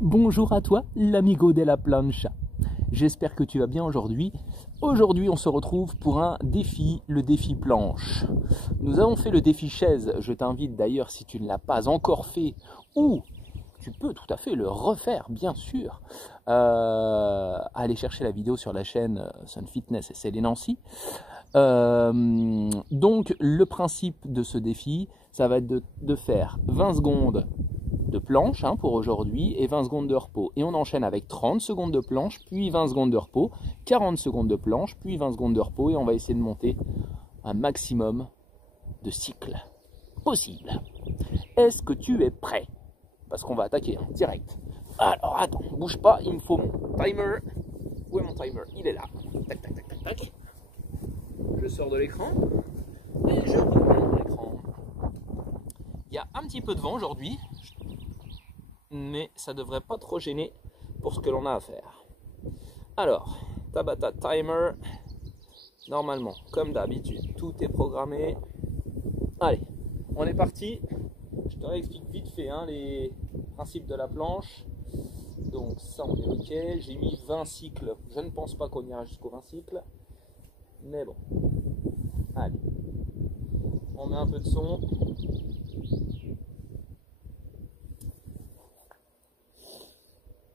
Bonjour à toi, l'amigo de la plancha. J'espère que tu vas bien aujourd'hui. Aujourd'hui, on se retrouve pour un défi, le défi planche. Nous avons fait le défi chaise. Je t'invite d'ailleurs, si tu ne l'as pas encore fait, ou tu peux tout à fait le refaire, bien sûr, aller chercher la vidéo sur la chaîne Sun Fitness et Céline Nancy. Donc, le principe de ce défi, ça va être de faire 20 secondes de planche pour aujourd'hui et 20 secondes de repos. Et on enchaîne avec 30 secondes de planche, puis 20 secondes de repos, 40 secondes de planche, puis 20 secondes de repos, et on va essayer de monter un maximum de cycles possible. Est-ce que tu es prêt? Parce qu'on va attaquer direct. Alors attends, bouge pas, il me faut mon timer. Où est mon timer? Il est là. Tac, tac, tac, tac, tac. Je sors de l'écran et je reprends l'écran. Il y a un petit peu de vent aujourd'hui, mais ça devrait pas trop gêner pour ce que l'on a à faire. Alors, Tabata timer, normalement, comme d'habitude, tout est programmé. Allez, on est parti. Je te réexplique vite fait les principes de la planche. Donc ça, on est ok. J'ai mis 20 cycles. Je ne pense pas qu'on ira jusqu'aux 20 cycles, mais bon. Allez, on met un peu de son.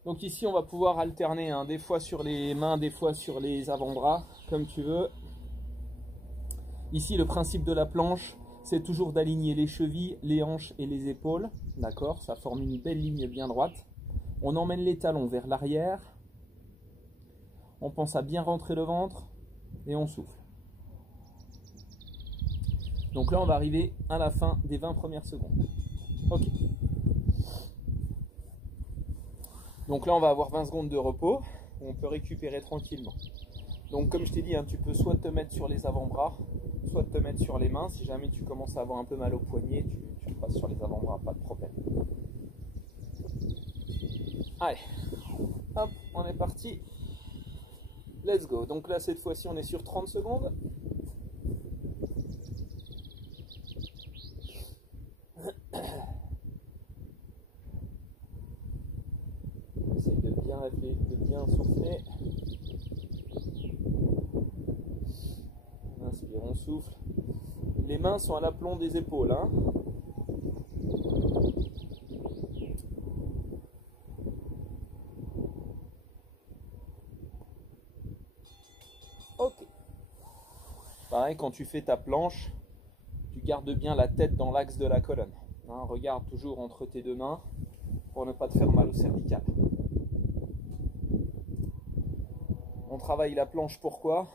Donc ici, on va pouvoir alterner, des fois sur les mains, des fois sur les avant-bras, comme tu veux. Ici, le principe de la planche, c'est toujours d'aligner les chevilles, les hanches et les épaules. D'accord? Ça forme une belle ligne bien droite. On emmène les talons vers l'arrière. On pense à bien rentrer le ventre et on souffle. Donc là, on va arriver à la fin des 20 premières secondes. Ok. Donc là, on va avoir 20 secondes de repos, où on peut récupérer tranquillement. Donc comme je t'ai dit, tu peux soit te mettre sur les avant-bras, soit te mettre sur les mains. Si jamais tu commences à avoir un peu mal au poignet, tu passes sur les avant-bras, pas de problème. Allez, hop, on est parti. Let's go. Donc là, cette fois-ci, on est sur 30 secondes. Essaye de bien souffler. On inspire, on souffle. Les mains sont à l'aplomb des épaules. Ok. Pareil, quand tu fais ta planche, tu gardes bien la tête dans l'axe de la colonne. Regarde toujours entre tes deux mains pour ne pas te faire mal au cervical. On travaille la planche pourquoi?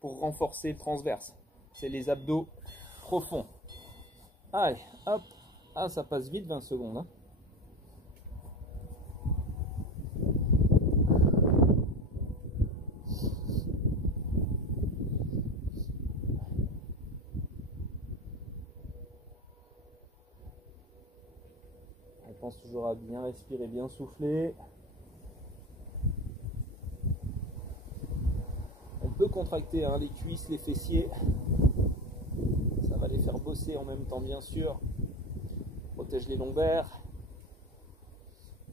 Pour renforcer le transverse. C'est les abdos profonds. Allez, hop. Ah, ça passe vite 20 secondes. On pense toujours à bien respirer, bien souffler. On peut contracter les cuisses, les fessiers. Ça va les faire bosser en même temps, bien sûr. Protège les lombaires.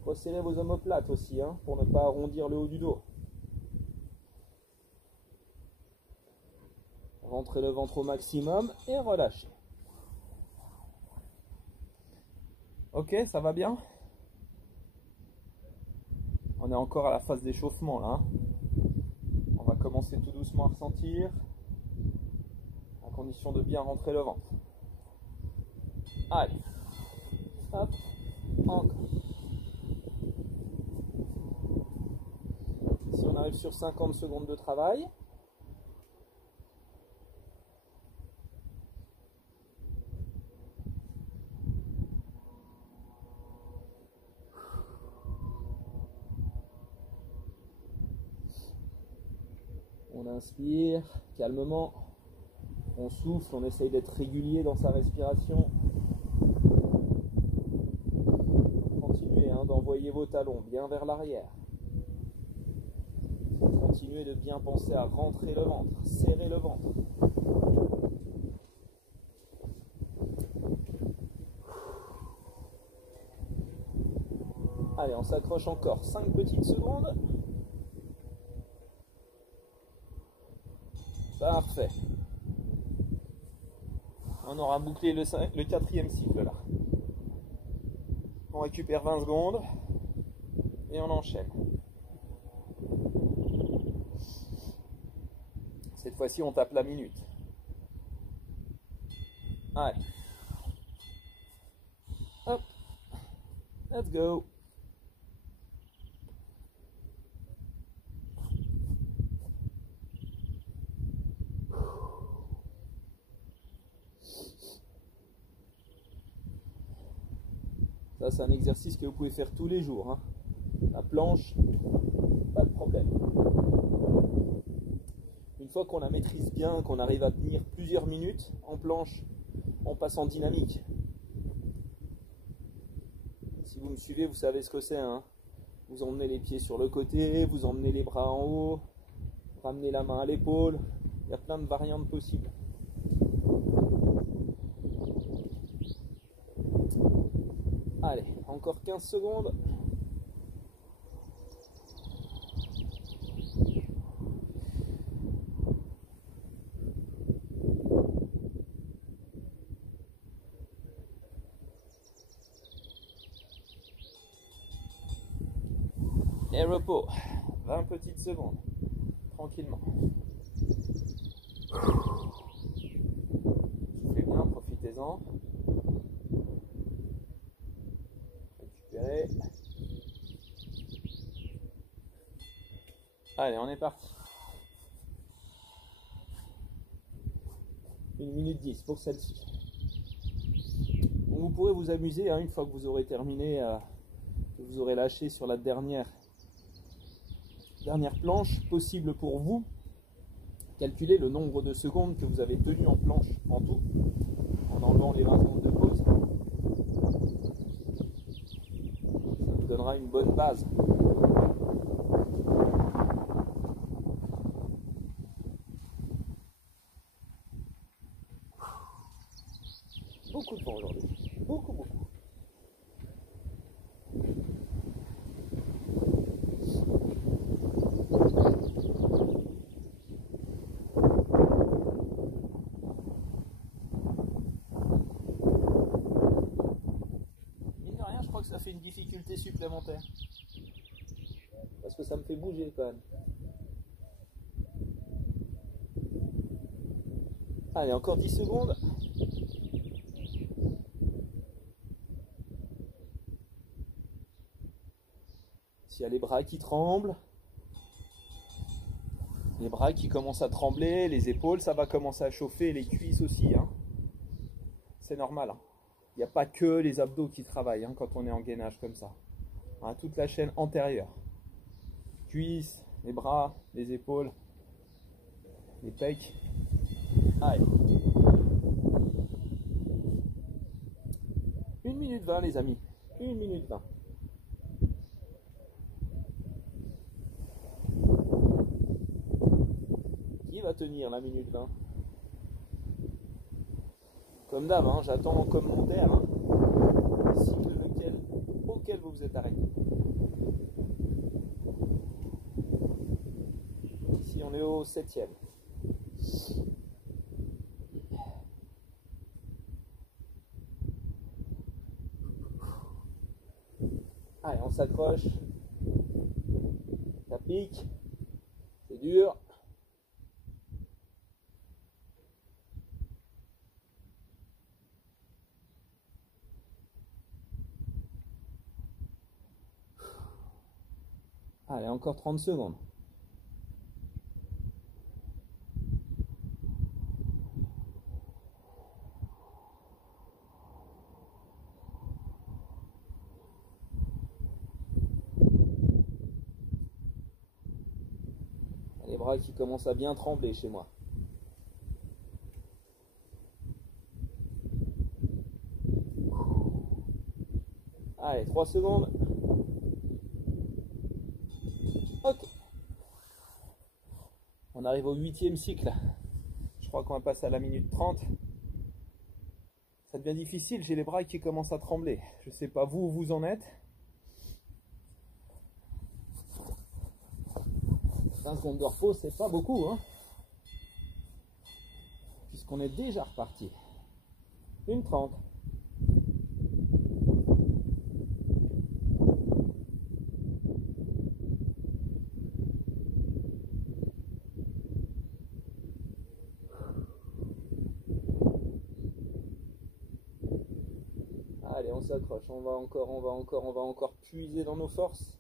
Resserrez vos omoplates aussi, pour ne pas arrondir le haut du dos. Rentrez le ventre au maximum et relâchez. Ok, ça va bien? On est encore à la phase d'échauffement là. On va commencer tout doucement à ressentir, à condition de bien rentrer le ventre. Allez, hop, encore. Si on arrive sur 50 secondes de travail, on inspire calmement, on souffle, on essaye d'être régulier dans sa respiration. Continuez d'envoyer vos talons bien vers l'arrière. Continuez de bien penser à rentrer le ventre, serrer le ventre. Allez, on s'accroche encore 5 petites secondes. Parfait. On aura bouclé le 4e cycle là. On récupère 20 secondes et on enchaîne. Cette fois-ci, on tape la minute. Allez. Hop. Let's go. Ça, c'est un exercice que vous pouvez faire tous les jours, hein. La planche, pas de problème. Une fois qu'on la maîtrise bien, qu'on arrive à tenir plusieurs minutes en planche, on passe en dynamique. Si vous me suivez, vous savez ce que c'est, hein. Vous emmenez les pieds sur le côté, vous emmenez les bras en haut, ramenez la main à l'épaule. Il y a plein de variantes possibles. Allez, encore 15 secondes. Et repos. 20 petites secondes. Tranquillement. Soufflez bien, profitez-en. Récupérez. Allez, on est parti. 1 minute 10 pour celle-ci. Vous pourrez vous amuser, hein, une fois que vous aurez terminé, que vous aurez lâché sur la dernière planche possible pour vous. Calculez le nombre de secondes que vous avez tenu en planche en tout, en enlevant les 20 secondes de pause. Ça vous donnera une bonne base. Beaucoup de temps aujourd'hui. Beaucoup. Mine de rien, je crois que ça fait une difficulté supplémentaire. Parce que ça me fait bouger quand même. Allez, encore 10 secondes. S'il y a les bras qui tremblent, les bras qui commencent à trembler, les épaules, ça va commencer à chauffer, les cuisses aussi, hein. C'est normal, hein. Il n'y a pas que les abdos qui travaillent, hein, quand on est en gainage comme ça, hein, toute la chaîne antérieure, cuisses, les bras, les épaules, les pecs. Allez. 1 minute 20 les amis, 1 minute 20. Qui va tenir la minute 20? Comme d'hab, hein, j'attends en commentaire, hein, auquel vous vous êtes arrêté. Ici on est au 7e. Allez, on s'accroche. Ça pique. C'est dur. Allez, encore 30 secondes. Les bras qui commencent à bien trembler chez moi. Allez, 3 secondes. Ok. On arrive au 8e cycle. Je crois qu'on va passer à la minute 30. Ça devient difficile, j'ai les bras qui commencent à trembler. Je ne sais pas vous où vous en êtes. 20 secondes de repos, c'est pas beaucoup, hein, puisqu'on est déjà reparti. 1:30. Allez, on s'accroche, on va encore puiser dans nos forces.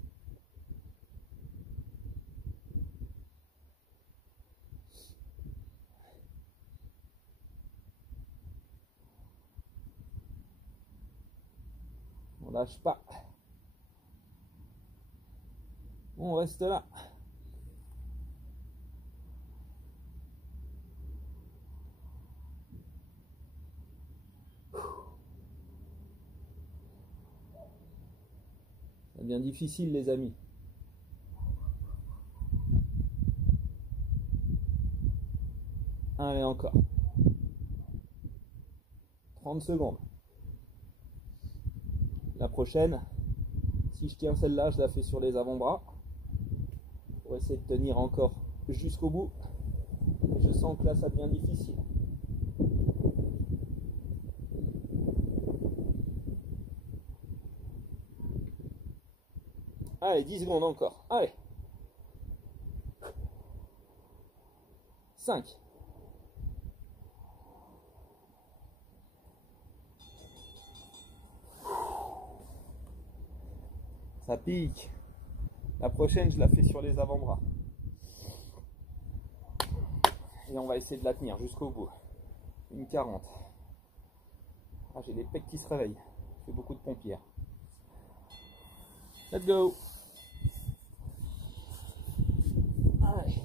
On lâche pas. On reste là. Ça devient difficile, les amis. Allez, encore. 30 secondes. La prochaine, si je tiens celle-là, je la fais sur les avant-bras pour essayer de tenir encore jusqu'au bout. Je sens que là, ça devient difficile. Allez, 10 secondes encore. Allez. 5. Ça pique. La prochaine, je la fais sur les avant-bras. Et on va essayer de la tenir jusqu'au bout. 1:40. Ah, j'ai les pecs qui se réveillent. Je fais beaucoup de pompières. Let's go. Allez.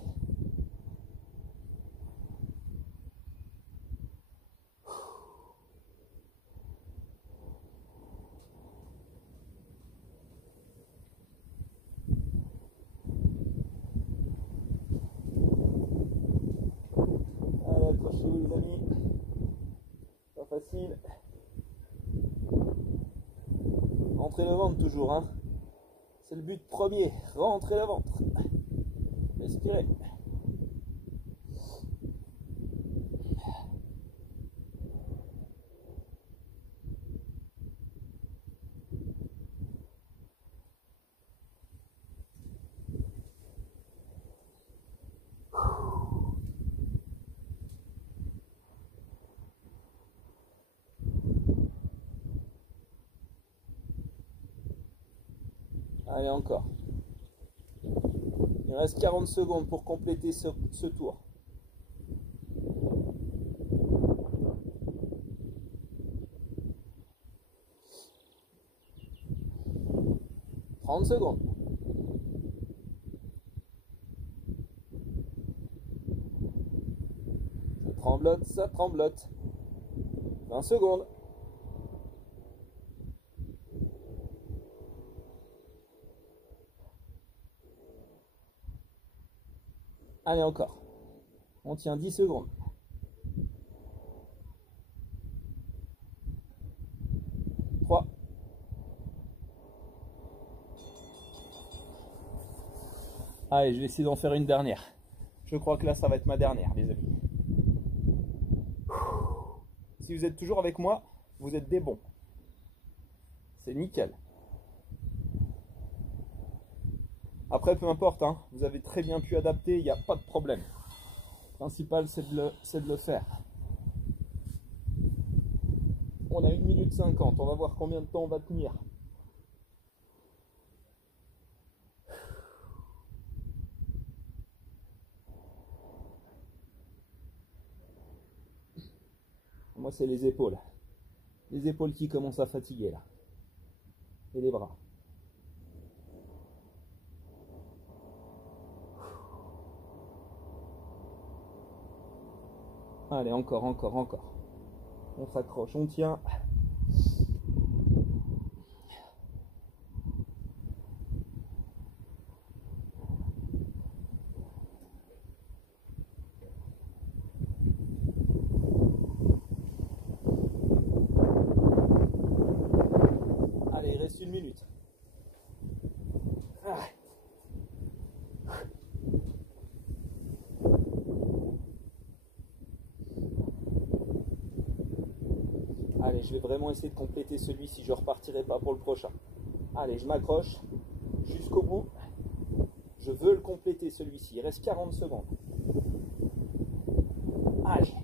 Allez, accrochez-vous les amis. Pas facile. Rentrez le ventre toujours, hein. C'est le but premier. Rentrez le ventre. Respirez. Allez, encore. Il reste 40 secondes pour compléter ce tour. 30 secondes. Ça tremblote, ça tremblote. 20 secondes. Allez, encore. On tient 10 secondes. 3. Allez, je vais essayer d'en faire une dernière. Je crois que là, ça va être ma dernière, les amis. Si vous êtes toujours avec moi, vous êtes des bons. C'est nickel. Après, peu importe, hein, vous avez très bien pu adapter, il n'y a pas de problème. Le principal, c'est de le faire. On a 1 minute 50, on va voir combien de temps on va tenir. Moi, c'est les épaules. Les épaules qui commencent à fatiguer, là. Et les bras. Allez, encore. On s'accroche, on tient. Allez, il reste 1 minute. Allez, je vais vraiment essayer de compléter celui-ci, je ne repartirai pas pour le prochain. Allez, je m'accroche jusqu'au bout. Je veux le compléter celui-ci, il reste 40 secondes. Allez.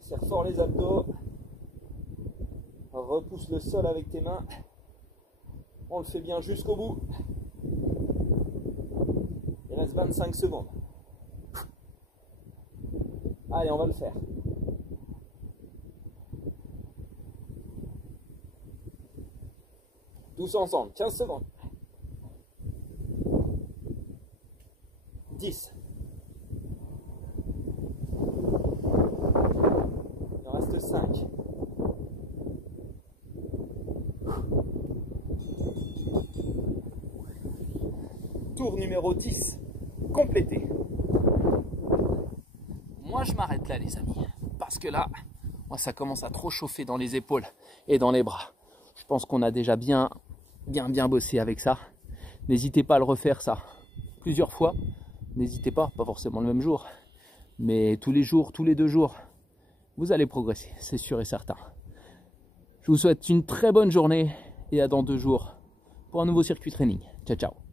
Serre fort les abdos. Repousse le sol avec tes mains. On le fait bien jusqu'au bout. Il reste 25 secondes. Allez, on va le faire. Tous ensemble, 15 secondes. 10. Il en reste 5. Tour numéro 10, complété. Moi je m'arrête là les amis, parce que là, moi, ça commence à trop chauffer dans les épaules et dans les bras. Je pense qu'on a déjà bien bossé avec ça. N'hésitez pas à le refaire ça plusieurs fois. N'hésitez pas forcément le même jour, mais tous les jours, tous les 2 jours, vous allez progresser, c'est sûr et certain. Je vous souhaite une très bonne journée et à dans 2 jours pour un nouveau circuit training. Ciao, ciao.